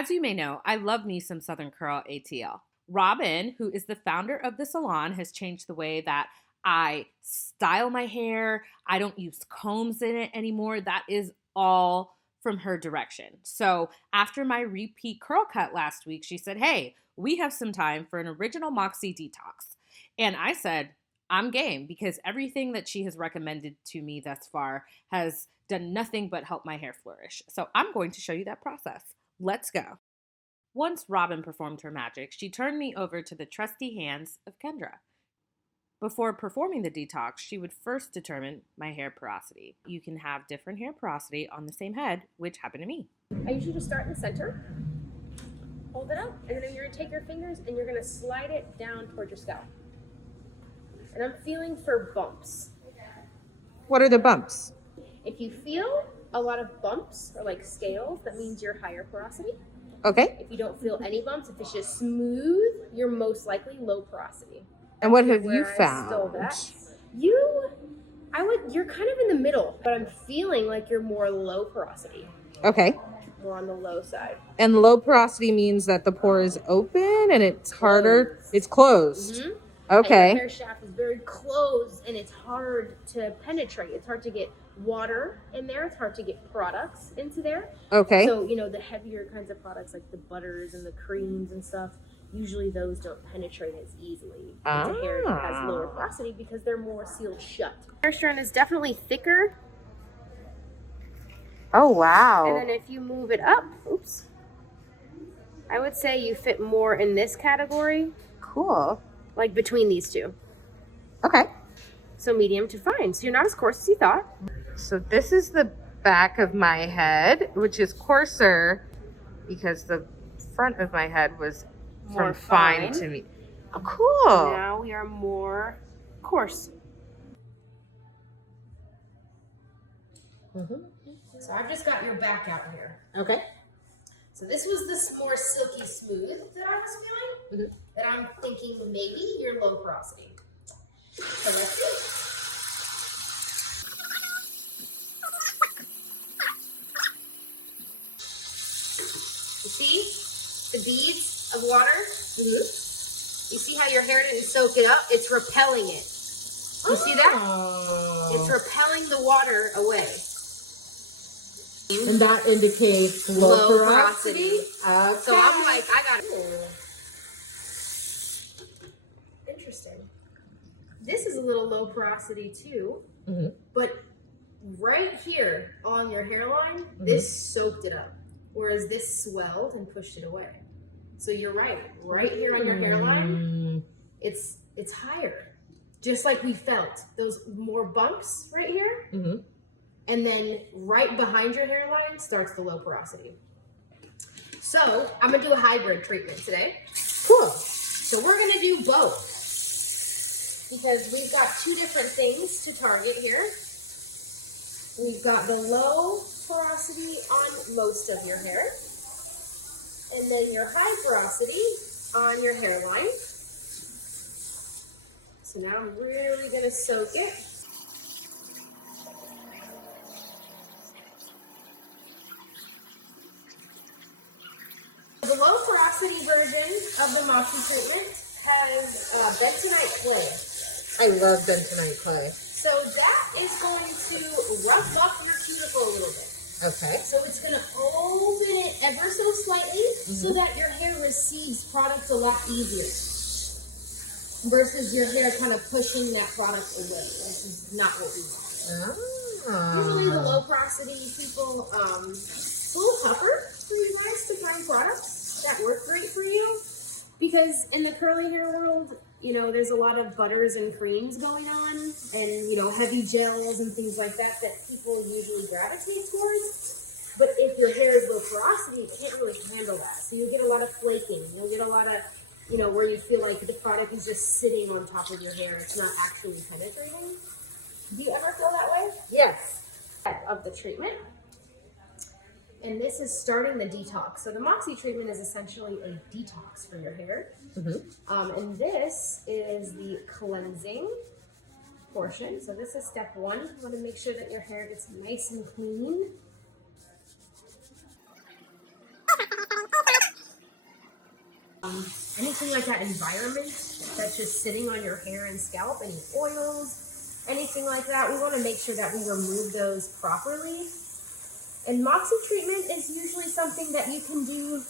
As you may know, I love me some Southern Curl ATL. Robin, who is the founder of the salon, has changed the way that I style my hair. I don't use combs in it anymore. That is all from her direction. So after my repeat curl cut last week, she said, hey, we have some time for an original Moxie detox. And I said, I'm game, because everything that she has recommended to me thus far has done nothing but help my hair flourish. So I'm going to show you that process. Let's go. Once Robin performed her magic, she turned me over to the trusty hands of Kendra. Before performing the detox, she would first determine my hair porosity. You can have different hair porosity on the same head, which happened to me. I usually just start in the center, hold it up, and then you're gonna take your fingers and you're gonna slide it down towards your scalp. And I'm feeling for bumps. What are the bumps? If you feel a lot of bumps or like scales, that means you're higher porosity. Okay. If you don't feel any bumps, if it's just smooth, you're most likely low porosity. And what have you Where I found? stole that. You're kind of in the middle, but I'm feeling like you're more low porosity, Okay. more on the low side. And low porosity means that the pore is open and it's harder. It's closed. Mm-hmm. Okay. And your hair shaft is very closed and it's hard to penetrate. It's hard to get water in there. It's hard to get products into there. Okay. So, the heavier kinds of products like the butters and the creams and stuff, usually those don't penetrate as easily into hair that has lower porosity because they're more sealed shut. Hair strand is definitely thicker. Oh, wow. And then if you move it up, I would say you fit more in this category. Cool. Like between these two. Okay. So medium to fine. So you're not as coarse as you thought. So this is the back of my head, which is coarser because the front of my head was More from fine to me. Oh, cool. Now we are more coarse. So I've just got your back out here. Okay. So this was this more silky smooth that I was feeling. That I'm thinking maybe you're low porosity. So let's see. You see the beads of water? You see how your hair didn't soak it up? It's repelling it. You see that? It's repelling the water away. And that indicates low porosity. Okay. So I'm like, I got it. Interesting. This is a little low porosity too, but right here on your hairline, this soaked it up, whereas this swelled and pushed it away. So you're right here on your hairline, it's higher, just like we felt those more bumps right here. And then right behind your hairline starts the low porosity. So I'm gonna do a hybrid treatment today. Cool. So we're gonna do both because we've got two different things to target here. We've got the low porosity on most of your hair, and then your high porosity on your hairline. So now I'm really gonna soak it. The low porosity version of the Moxie treatment has bentonite clay. I love bentonite clay. So that is going to rough up your cuticle a little bit. Okay. So it's going to open it ever so slightly so that your hair receives product a lot easier. Versus your hair kind of pushing that product away. This is not what we want. Usually the low porosity people, it's a little tougher for you guys to find products that work great for you. Because in the curly hair world, there's a lot of butters and creams going on and, heavy gels and things like that people usually gravitate towards. But if your hair is low porosity, it can't really handle that. So you'll get a lot of flaking. You'll get a lot of, where you feel like the product is just sitting on top of your hair. It's not actually penetrating. Do you ever feel that way? Yes. Of the treatment. And this is starting the detox. So the Moxie treatment is essentially a detox for your hair. And this is the cleansing portion. So this is step one. You want to make sure that your hair gets nice and clean. anything like that environment that's just sitting on your hair and scalp, any oils, anything like that, we want to make sure that we remove those properly. And Moxie treatment is usually something that you can do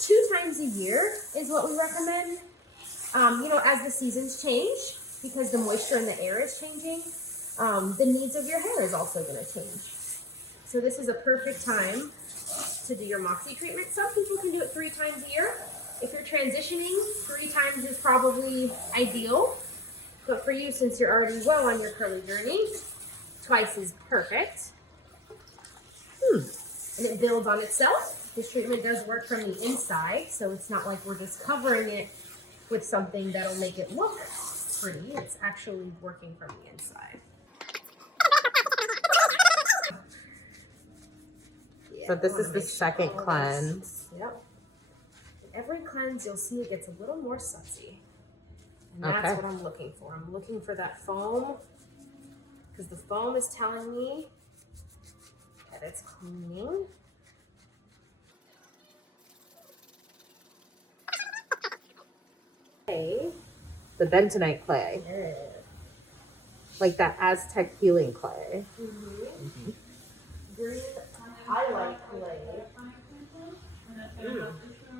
2 times a year is what we recommend. You know, as the seasons change, because the moisture in the air is changing, the needs of your hair is also going to change. So this is a perfect time to do your Moxie treatment. Some people can do it 3 times a year. If you're transitioning, 3 times is probably ideal. But for you, since you're already well on your curly journey, twice is perfect. And it builds on itself. This treatment does work from the inside, so it's not like we're just covering it with something that'll make it look pretty. It's actually working from the inside. So this is the second cleanse. Yep. Every cleanse, you'll see it gets a little more sudsy. And that's what I'm looking for. I'm looking for that foam, because the foam is telling me that it's cleaning. Okay. The bentonite clay. Yeah. Like that Aztec healing clay. Mm-hmm. Green highlight clay.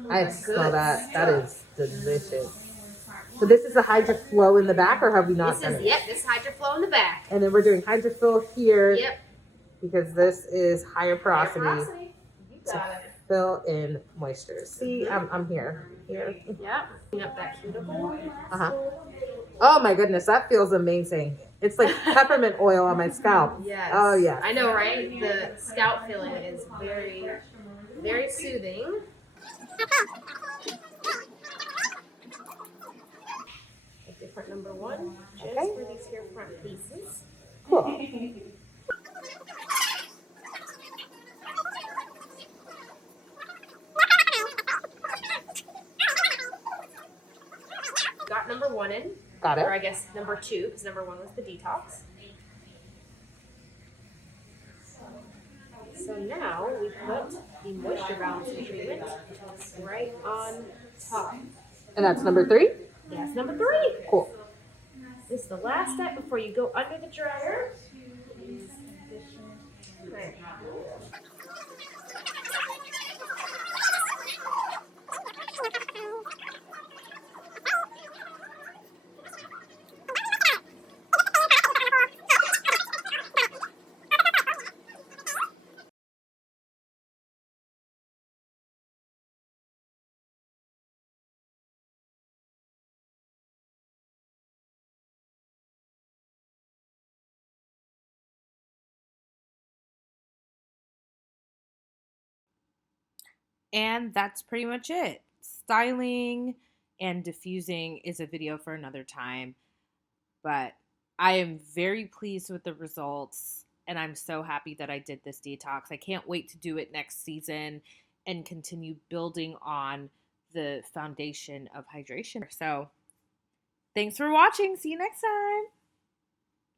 I smell that. That is delicious. So this is the hydroflow in the back, or have we not done it? Yep, this hydroflow in the back. And then we're doing hydroflow here. Yep. Because this is higher porosity You to got it. fill in moisture. See, I'm here. Here. Yep. Clean up that cuticle. Uh-huh. Oh my goodness, that feels amazing. It's like peppermint oil on my scalp. Yes. Oh yeah. I know, right? The scalp feeling is very, very soothing. A different number 1, just for these here front pieces. Cool. Got number 1 in. Got it. Or I guess number 2, because number 1 was the detox. So now we put the moisture balancing treatment right on top. And that's number 3? That's number 3. Cool. This is the last step before you go under the dryer. Okay. And that's pretty much it. Styling and diffusing is a video for another time. But I am very pleased with the results. And I'm so happy that I did this detox. I can't wait to do it next season and continue building on the foundation of hydration. So thanks for watching. See you next time.